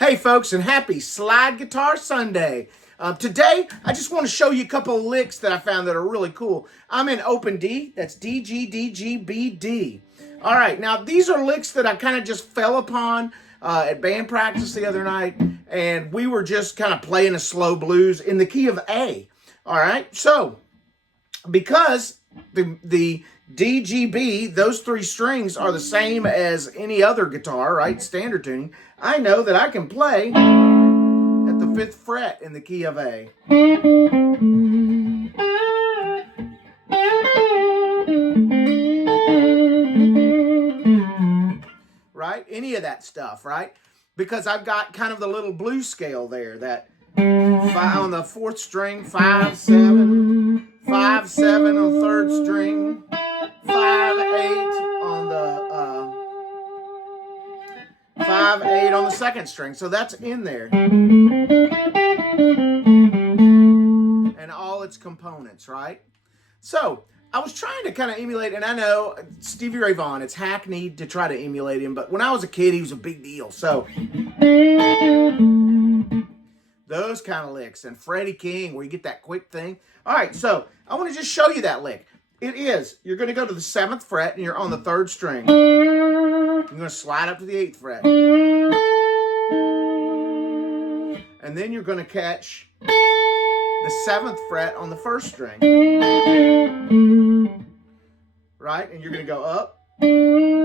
Hey folks, and happy Slide Guitar Sunday. Today, I just want to show you a couple of licks that I found that are really cool. I'm in open D, that's D, G, D, G, B, D. All right, now these are licks that I kind of just fell upon at band practice the other night, and we were just kind of playing a slow blues in the key of A. All right, so because the D, G, B, those three strings are the same as any other guitar, right? Standard tuning. I know that I can play at the 5th fret in the key of A. Right? Any of that stuff, right? Because I've got kind of the little blues scale there, that on the 4th string, 5, 7, 5, 7 on the 3rd string, 5, 8 on the 5, 8 on the 2nd string. So that's in there. And all its components, right? So I was trying to kind of emulate, and I know Stevie Ray Vaughan, it's hackneyed to try to emulate him, but when I was a kid, he was a big deal. So those kind of licks, and Freddie King, where you get that quick thing. All right, so I want to just show you that lick. It is, you're going to go to the 7th fret, and you're on the 3rd string. You're going to slide up to the 8th fret. And then you're going to catch the 7th fret on the 1st string. Right? And you're going to go up. And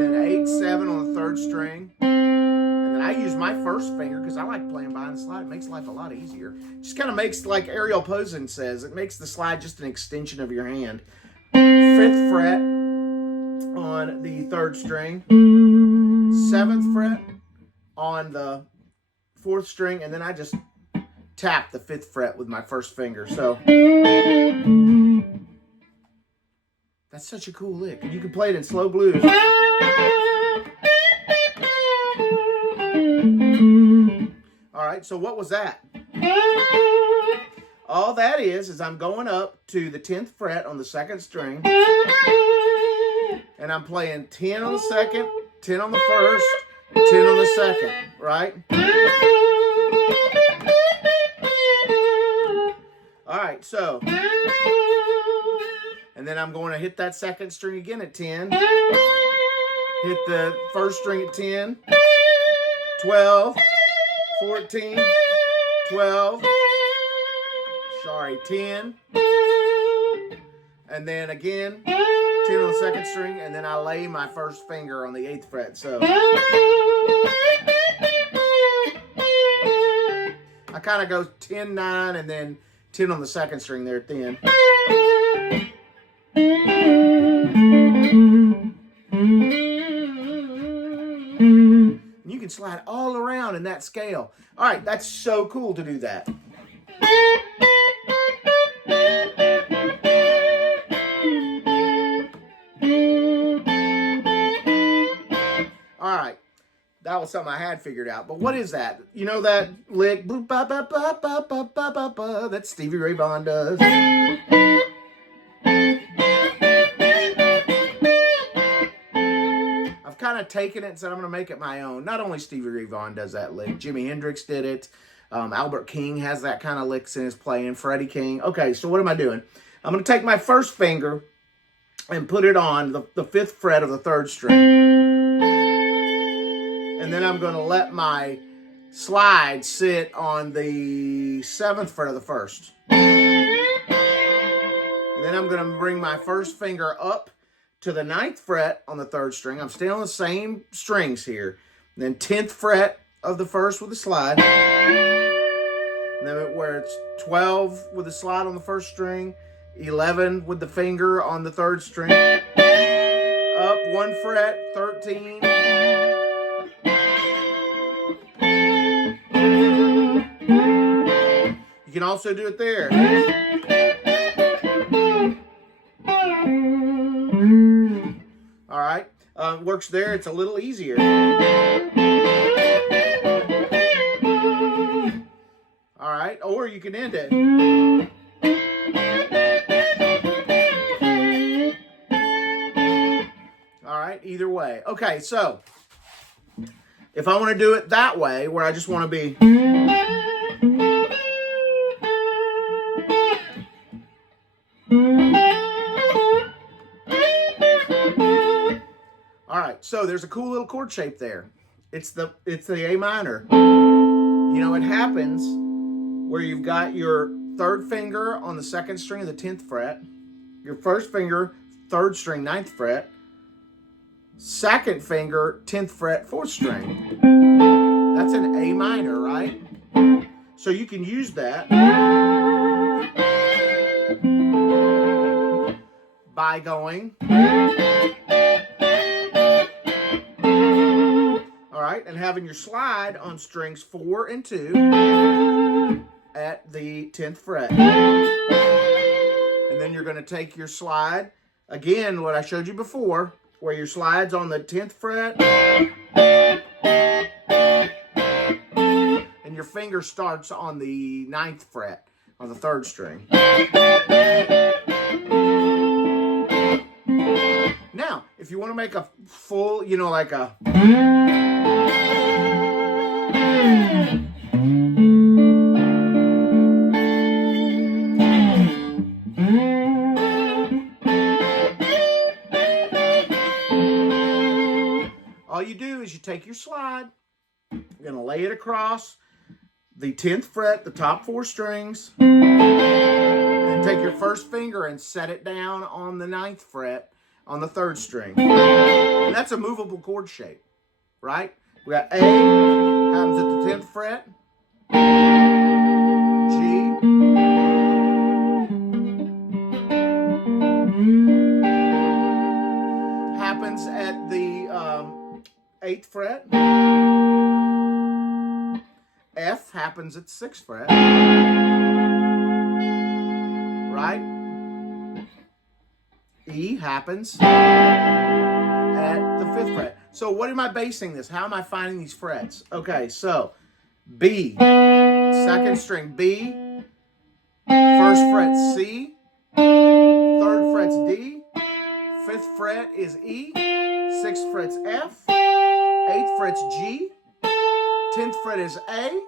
then 8, 7 on the 3rd string. And then I use my first finger because I like playing behind the slide. It makes life a lot easier. Just kind of makes, like Ariel Posen says, it makes the slide just an extension of your hand. 5th fret on the 3rd string. 7th fret on the 4th string, and then I just tap the 5th fret with my first finger. So that's such a cool lick. You can play it in slow blues. All right, so what was that? All that is I'm going up to the 10th fret on the 2nd string, and I'm playing 10 on the 2nd, 10 on the 1st, 10 on the 2nd, right? All right, so, and then I'm going to hit that 2nd string again at 10, hit the 1st string at 10, 12, 14, 12, 10, and then again, 10 on the 2nd string, and then I lay my first finger on the 8th fret, so I kind of go 10, 9, and then 10 on the 2nd string there at the end. You can slide all around in that scale. All right, that's so cool to do that. All right, that was something I had figured out. But what is that? You know that lick? That Stevie Ray Vaughan does. I've kind of taken it and said I'm going to make it my own. Not only Stevie Ray Vaughan does that lick. Jimi Hendrix did it. Albert King has that kind of licks in his playing. Freddie King. Okay, so what am I doing? I'm going to take my first finger and put it on the 5th fret of the 3rd string. And then I'm going to let my slide sit on the 7th fret of the 1st. And then I'm going to bring my first finger up to the 9th fret on the 3rd string. I'm still on the same strings here. And then 10th fret of the 1st with the slide. And then where it's 12 with the slide on the 1st string, 11 with the finger on the 3rd string, up 1 fret, 13. You can also do it there. All right, works there. It's a little easier. All right, or you can end it. All right, either way. Okay, so If I want to do it that way, where I just want to be... All right, so there's a cool little chord shape there. It's the A minor. You know, it happens where you've got your third finger on the second string of the 10th fret, your first finger, third string, 9th fret, second finger, 10th fret, 4th string. That's an A minor, right? So you can use that by going... All right, and having your slide on strings 4 and 2 at the 10th fret. And then you're going to take your slide, again, what I showed you before, where your slide's on the 10th fret, and your finger starts on the 9th fret, on the 3rd string. Now, if you want to make a full, you know, like a... All you do is you take your slide, you're going to lay it across the 10th fret, the top 4 strings, and take your first finger and set it down on the 9th fret on the 3rd string. And that's a movable chord shape, right? We got A, happens at the 10th fret, G, happens at the 8th fret, F happens at the 6th fret, right? E happens at the 5th fret. So what am I basing this? How am I finding these frets? Okay, so B, 2nd string B, 1st fret C, 3rd fret's D, 5th fret is E, 6th fret's F, 8th fret's G, 10th fret is A,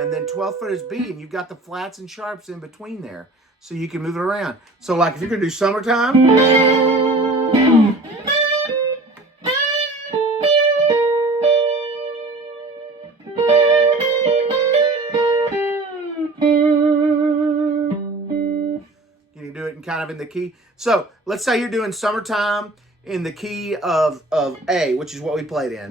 and then 12th fret is B, and you've got the flats and sharps in between there, so you can move it around. So like if you're going to do Summertime, kind of in the key. So let's say you're doing Summertime in the key of A, which is what we played in.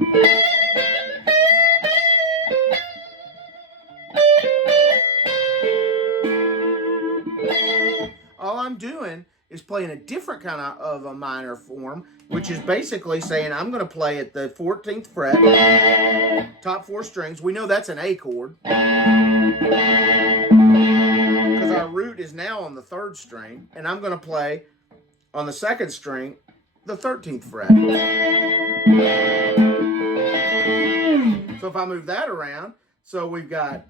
All I'm doing is playing a different kind of a minor form, which is basically saying I'm going to play at the 14th fret, top 4 strings. We know that's an A chord, because our root is now on the 3rd string, and I'm going to play on the 2nd string, the 13th fret. So if I move that around, so we've got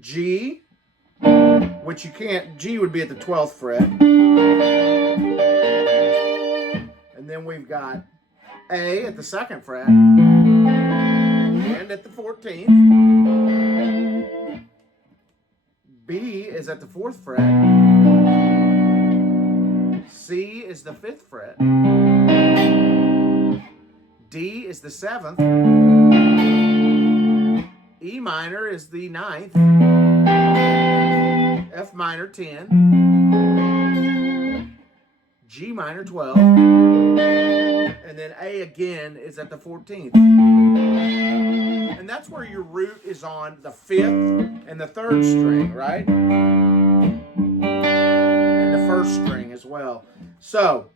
G, which you can't, G would be at the 12th fret. And then we've got A at the 2nd fret, and at the 14th. B is at the 4th fret. C is the 5th fret. D is the 7th. E minor is the 9th. F minor 10. G minor 12. And then A again is at the 14th. And that's where your root is on the 5th and the 3rd string, right? And the 1st string as well. So,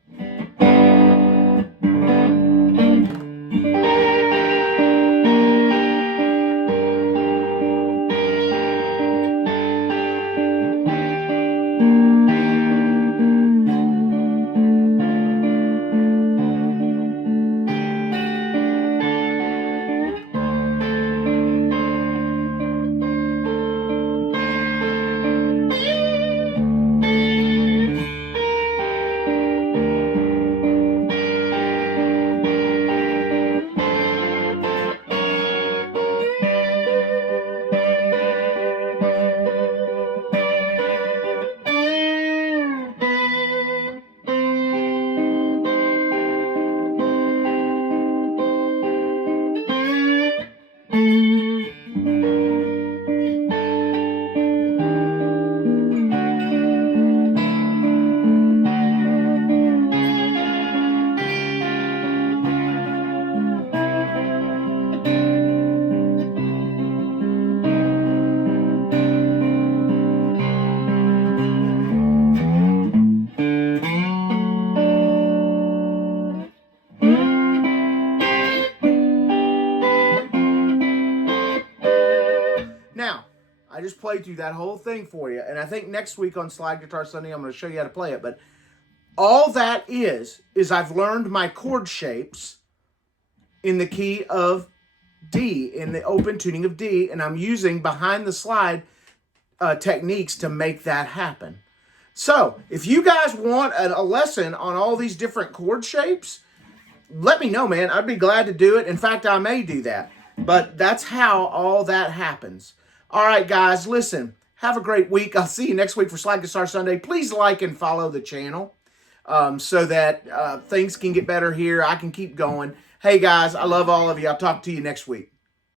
I just played through that whole thing for you. And I think next week on Slide Guitar Sunday, I'm going to show you how to play it. But all that is I've learned my chord shapes in the key of D, in the open tuning of D, and I'm using behind the slide techniques to make that happen. So if you guys want a lesson on all these different chord shapes, let me know, man. I'd be glad to do it. In fact, I may do that. But that's how all that happens. All right, guys, listen. Have a great week. I'll see you next week for Slide Guitar Sunday. Please like and follow the channel so that things can get better here. I can keep going. Hey, guys, I love all of you. I'll talk to you next week.